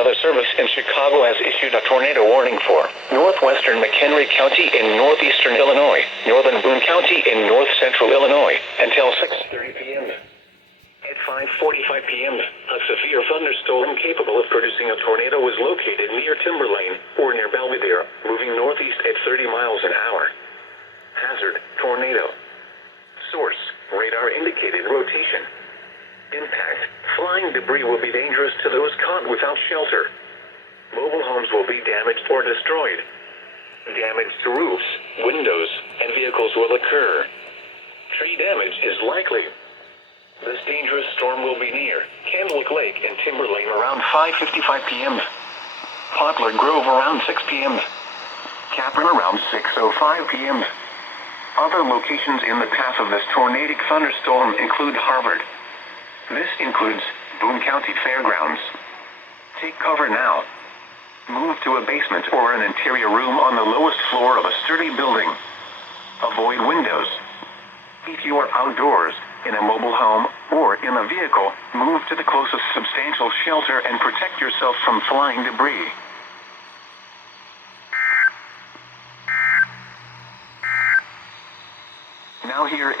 Weather Service in Chicago has issued a tornado warning for northwestern McHenry County in northeastern Illinois, northern Boone County in north-central Illinois, until 6:30 p.m. At 5:45 p.m., a severe thunderstorm capable of producing a tornado was located near Timberlane, or near Belvidere, moving northeast at 30 miles an hour. Hazard, tornado. Source, radar indicated rotation. Impact, flying debris will be dangerous to those caught without shelter. Mobile homes will be damaged or destroyed. Damage to roofs, windows, and vehicles will occur. Tree damage is likely. This dangerous storm will be near Kennewick Lake and Timberlane around 5:55 p.m. Poplar Grove around 6 p.m. Capron around 6:05 p.m. Other locations in the path of this tornadic thunderstorm include Harvard. This includes Boone County Fairgrounds. Take cover now. Move to a basement or an interior room on the lowest floor of a sturdy building. Avoid windows. If you are outdoors, in a mobile home, or in a vehicle, move to the closest substantial shelter and protect yourself from flying debris. Now here